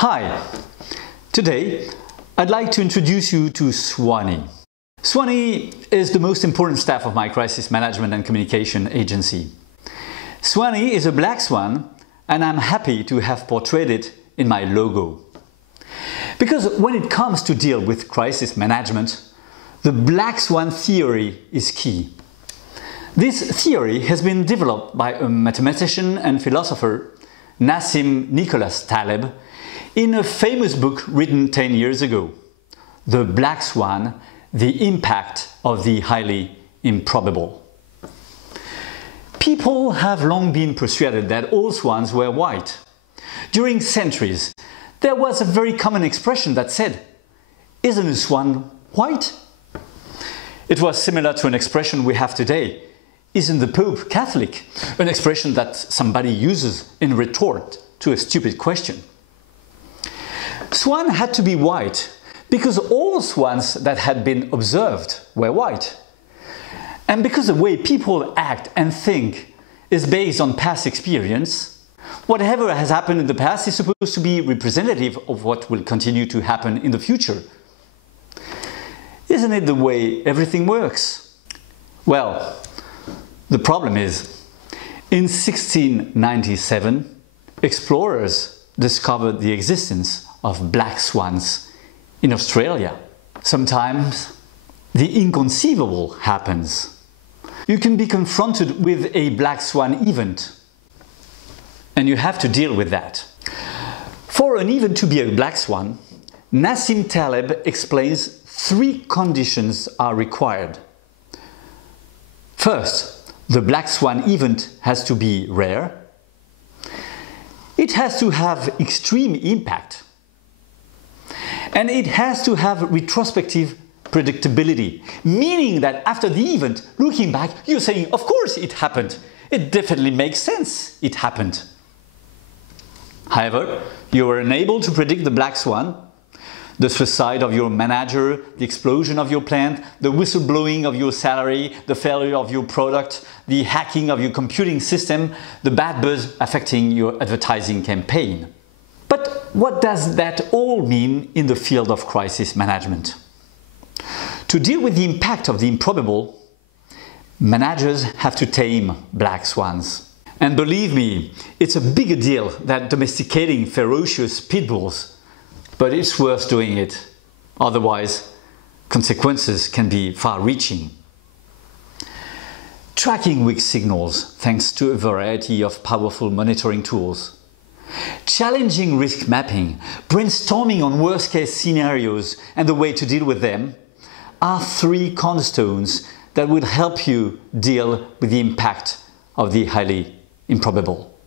Hi! Today I'd like to introduce you to Swanee. Swanee is the most important staff of my crisis management and communication agency. Swanee is a black swan and I'm happy to have portrayed it in my logo. Because when it comes to deal with crisis management, the black swan theory is key. This theory has been developed by a mathematician and philosopher, Nassim Nicholas Taleb, in a famous book written 10 years ago, The Black Swan, the Impact of the Highly Improbable. People have long been persuaded that all swans were white. During centuries, there was a very common expression that said, "Isn't a swan white?" It was similar to an expression we have today, "Isn't the Pope Catholic?" An expression that somebody uses in retort to a stupid question. Swan had to be white because all swans that had been observed were white. And because the way people act and think is based on past experience, whatever has happened in the past is supposed to be representative of what will continue to happen in the future. Isn't it the way everything works? Well, the problem is, in 1697, explorers discovered the existence of black swans in Australia. Sometimes the inconceivable happens. You can be confronted with a black swan event, and you have to deal with that. For an event to be a black swan, Nassim Taleb explains 3 conditions are required. First, the black swan event has to be rare. It has to have extreme impact. And it has to have retrospective predictability, meaning that after the event, looking back, you're saying, of course it happened. It definitely makes sense it happened. However, you are unable to predict the black swan, the suicide of your manager, the explosion of your plant, the whistleblowing of your salary, the failure of your product, the hacking of your computing system, the bad buzz affecting your advertising campaign. But what does that all mean in the field of crisis management? To deal with the impact of the improbable, managers have to tame black swans. And believe me, it's a bigger deal than domesticating ferocious pit bulls, but it's worth doing it. Otherwise, consequences can be far-reaching. Tracking weak signals thanks to a variety of powerful monitoring tools. Challenging risk mapping, brainstorming on worst-case scenarios and the way to deal with them are 3 cornerstones that will help you deal with the impact of the highly improbable.